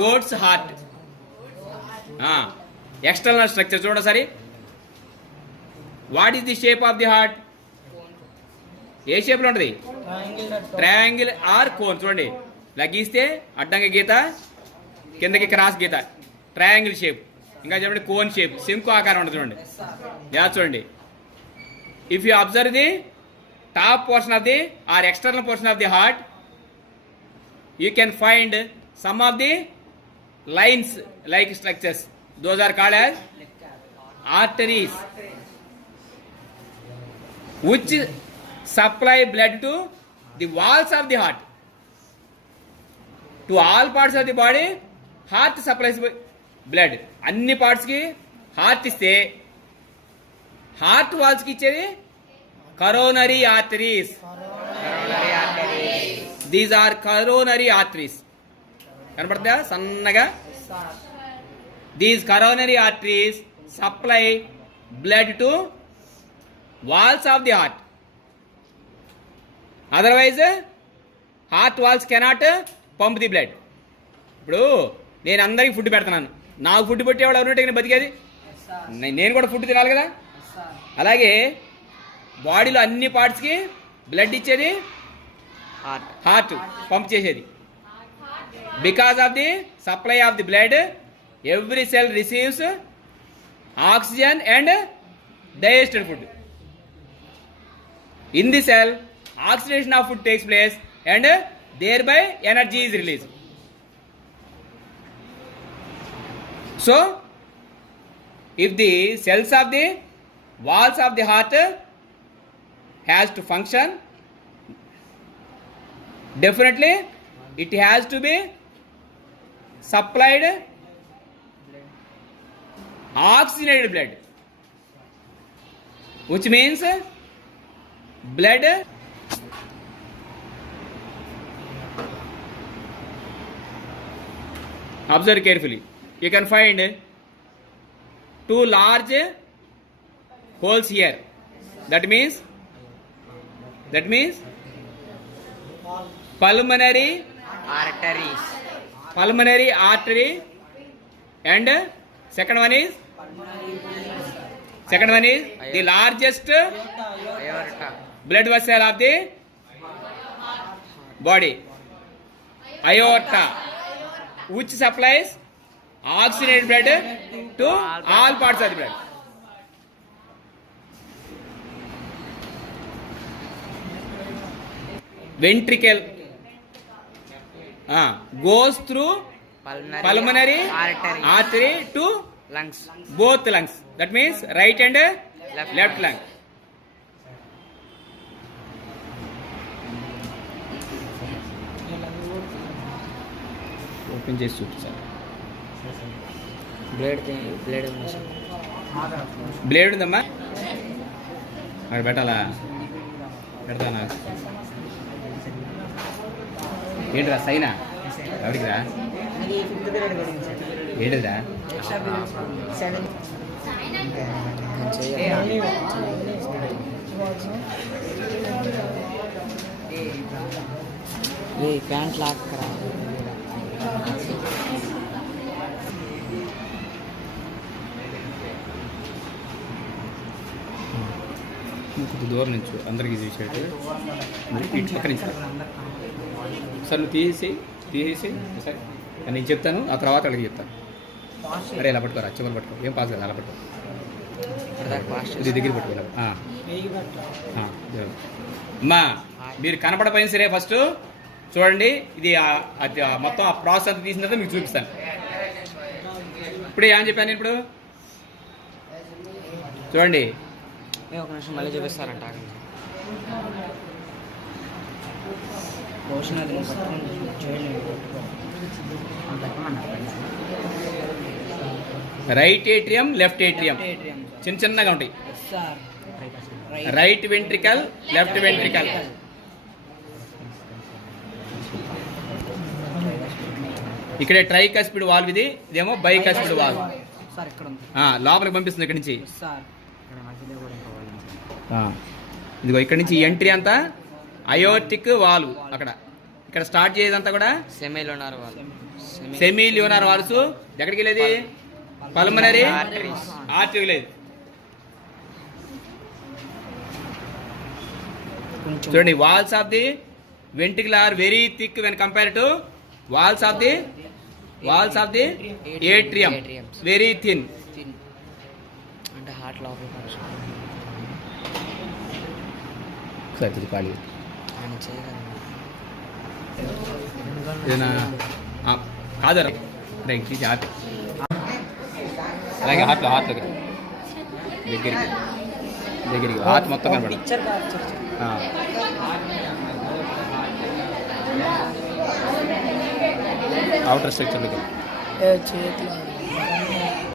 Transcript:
Goats heart. External structure చూడండి సరే. What is the shape of the heart? ఏ షేప్లో ఉంటుంది? Triangle or cone. చూడండి, ఇలా గీస్తే అడ్డంగా గీత, కిందకి క్రాస్ గీత, ట్రయాంగిల్ షేప్. ఇంకా చెప్పండి కోన్ షేప్, శంకు ఆకారం ఉంటుంది చూడండి. యా చూడండి, if you observe the top portion of the or external portion of the heart, you can find some of the lines like structures. Those are called as arteries, which supply blood to the walls of the heart. To all parts of the body, heart supplies blood. అన్ని parts కి heart ఇస్తే heart walls కి ఇచ్చేది coronary arteries. These are coronary arteries. కనపడతా సన్నగా? These coronary arteries supply blood to walls of the heart. Otherwise, heart walls cannot pump the blood. ఇప్పుడు నేను అందరికి ఫుడ్ పెడుతున్నాను, నాకు ఫుడ్ పెట్టేవాడు ఎవరుంటే నేను బతికేది? నేను కూడా ఫుడ్ తినాలి కదా. అలాగే బాడీలో అన్ని పార్ట్స్కి బ్లడ్ ఇచ్చేది హార్ట్, పంప్ చేసేది. Because of the supply of the blood, every cell receives oxygen and digested food. In the cell, oxidation of food takes place and thereby energy is release. So if the cells of the walls of the heart has to function, definitely it has to be supplied oxygenated blood, which means blood observe carefully. You can find two large holes here. That means pulmonary artery, and second one is the largest blood vessel of the body, aorta, which supplies oxygenated blood to all parts of the blood. Ventricle goes through pulmonary artery to lungs, both lungs. That means right and left lung. Open చేసి చూపిస్తాను. Blade ఉందమ్మా, అక్కడ పెట్టాలా? పెడతానా? ఏంటిరా సైనా? ఎవరికిరా? ఏంటిరా? Pant lock కొంచెం దూరం నుంచి అందరికీ చూసేట్టు ఇటు పక్క నుంచి సార్ నువ్వు తీసేసి సరే నేను చెప్తాను, ఆ తర్వాత అడిగి చెప్తాను. అరే ఇలా పట్టుకోరా, చివరి పట్టుకో, ఏం పాస్ కదా, అలా పట్టుకో, ఇది దగ్గర పట్టుకోలేదు. అమ్మా మీరు కనపడపోయిన సరే ఫస్ట్ చూడండి, ఇది మొత్తం ఆ ప్రాసెస్ అంతా తీసిన తర్వాత మీకు చూపిస్తాను. ఇప్పుడు ఏమని చెప్పాను? ఇప్పుడు చూడండి, ఒక నిమిషం మళ్ళీ చూపిస్తారంట. రైట్ ఏట్రియం, లెఫ్ట్ ఏట్రియం చిన్న చిన్నగా ఉంటాయి. Right ventricle, left ventricle. ఇక్కడే ట్రైకస్పిడ్ వాల్వ్, ఇదేమో బైకస్పిడ్ వాల్వ్. లోపలికి పంపిస్తుంది ఇక్కడి నుంచి. ఇదిగో ఇక్కడ నుంచి ఎంట్రీ అంతా అయోర్టిక్ వాల్వ్, అక్కడ ఇక్కడ స్టార్ట్ చేసేదంతా కూడా semilunar valve. Semilunar valves ఎక్కడికి వెళ్ళేది? పల్మనరీ ఆర్టరీ వెళ్ళేది. చూడండి, walls of the ventricle are very thick when compare to walls of the atrium very thin. అంటే హార్ట్ లోపల సరే ఖాళీ ఆయన చేయగలరు. ఏదైనా కాదరా రైట్ తీసి హార్ట్, అలాగే హార్ట్లో దగ్గరికి హార్ట్ మొత్తం కనపడదు. అవుటర్ స్ట్రక్చర్లోకి చేతిలో